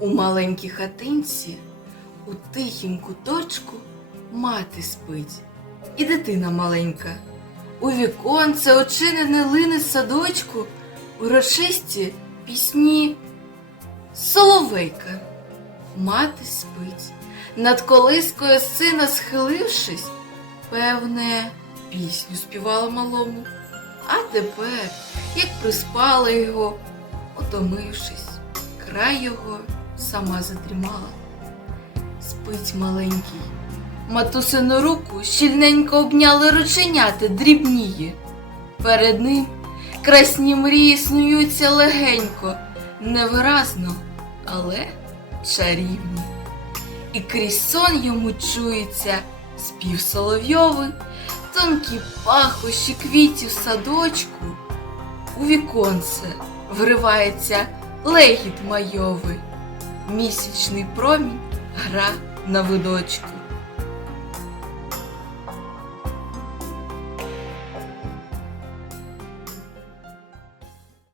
У маленькій хатинці, у тихім куточку, мати спить, і дитина маленька. У віконце очинене лине садочку, урочисті пісні. Соловейка, мати спить, над колискою сина схилившись, певне, пісню співала малому. А тепер, як приспала його, утомившись, край його сама задрімала. Спить маленький. Матусину руку щільненько обняли рученяти дрібніє. Перед ним красні мрії снуються легенько, невиразно, але чарівні. І крізь сон йому чується спів соловйовий, тонкі пахощі квітів садочку. У віконце вривається легіт майовий, місячний промінь гра на видочку.